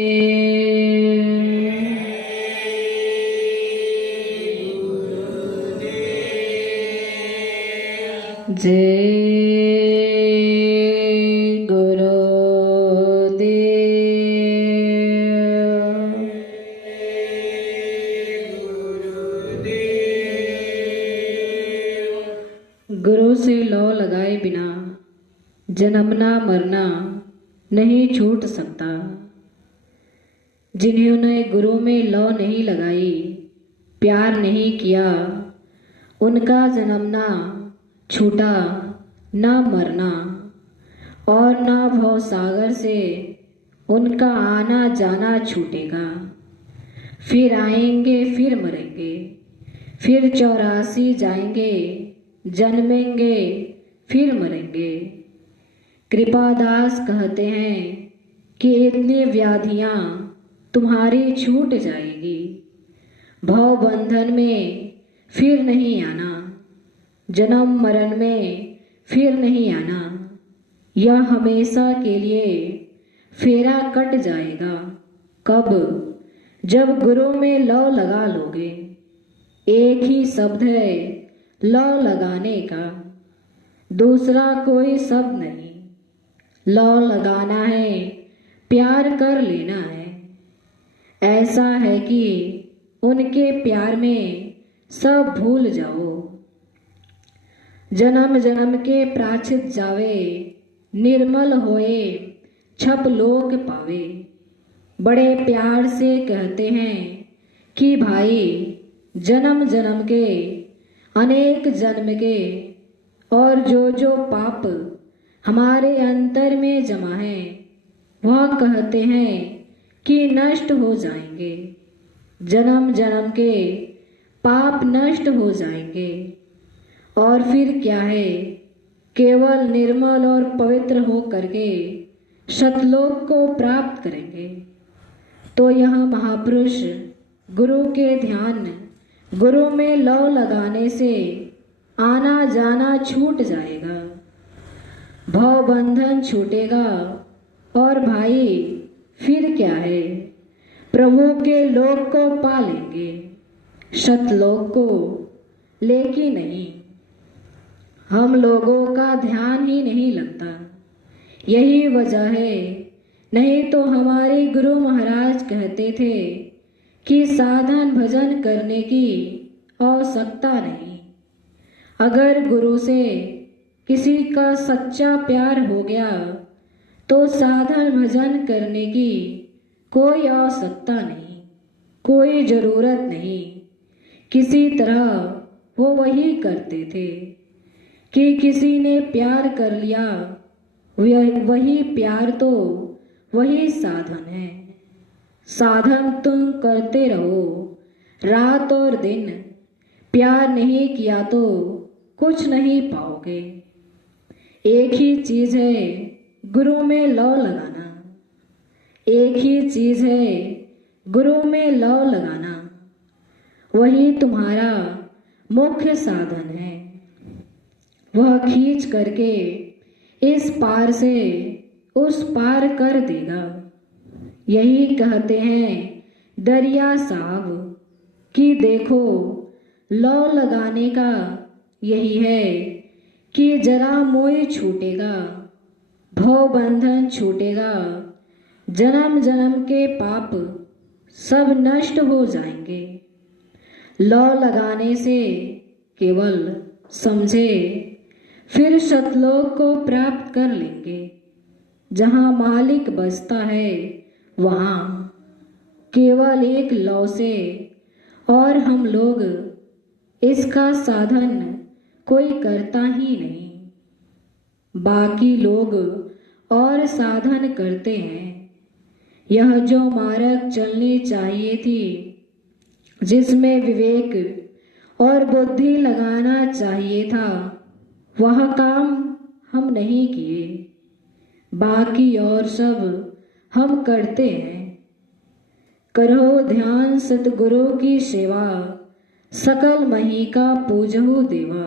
जय गुरुदेव। गुरु से लौ लगाए बिना जन्मना मरना नहीं छूट सकता। जिन्होंने गुरु में लौ नहीं लगाई, प्यार नहीं किया, उनका जन्मना छूटा ना मरना, और ना भव सागर से उनका आना जाना छूटेगा। फिर आएंगे फिर मरेंगे, फिर 84 जाएंगे, जन्मेंगे फिर मरेंगे। कृपादास कहते हैं कि इतनी व्याधियां तुम्हारी छूट जाएगी। भव बंधन में फिर नहीं आना, जन्म मरण में फिर नहीं आना। यह हमेशा के लिए फेरा कट जाएगा। कब? जब गुरु में लौ लगा लोगे। एक ही शब्द है लौ लगाने का, दूसरा कोई शब्द नहीं। लौ लगाना है, प्यार कर लेना है। ऐसा है कि उनके प्यार में सब भूल जाओ। जन्म जन्म के प्राचित जावे, निर्मल होए छप लोक पावे। बड़े प्यार से कहते हैं कि भाई जन्म जन्म के, अनेक जन्म के, और जो पाप हमारे अंतर में जमा है वह कहते हैं कि नष्ट हो जाएंगे। जन्म जन्म के पाप नष्ट हो जाएंगे और फिर क्या है, केवल निर्मल और पवित्र हो करके सतलोक को प्राप्त करेंगे। तो यह महापुरुष गुरु के ध्यान, गुरु में लौ लगाने से आना जाना छूट जाएगा, भव बंधन छूटेगा। और भाई फिर क्या है, प्रभु के लोक को पा लेंगे, सतलोक को। लेकिन नहीं, हम लोगों का ध्यान ही नहीं लगता। यही वजह है, नहीं तो हमारे गुरु महाराज कहते थे कि साधन भजन करने की आवश्यकता नहीं। अगर गुरु से किसी का सच्चा प्यार हो गया तो साधन भजन करने की कोई आवश्यकता नहीं, कोई जरूरत नहीं। किसी तरह वो वही करते थे कि किसी ने प्यार कर लिया, वही प्यार तो वही साधन है। साधन तुम करते रहो रात और दिन, प्यार नहीं किया तो कुछ नहीं पाओगे। एक ही चीज है गुरु में लौ लगाना, एक ही चीज है गुरु में लौ लगाना। वही तुम्हारा मुख्य साधन है। वह खींच करके इस पार से उस पार कर देगा। यही कहते हैं दरिया साहब कि देखो लौ लगाने का यही है कि जरा मोह छूटेगा, भव बंधन छूटेगा, जन्म जन्म के पाप सब नष्ट हो जाएंगे। लौ लगाने से केवल समझे, फिर सतलोक को प्राप्त कर लेंगे। जहाँ मालिक बसता है वहाँ केवल एक लौ से, और हम लोग इसका साधन कोई करता ही नहीं। बाकी लोग और साधन करते हैं। यह जो मार्ग चलनी चाहिए थी, जिसमें विवेक और बुद्धि लगाना चाहिए था, वह काम हम नहीं किए। बाकी और सब हम करते हैं। करो ध्यान सतगुरु की सेवा, सकल मही का पूजहु देवा।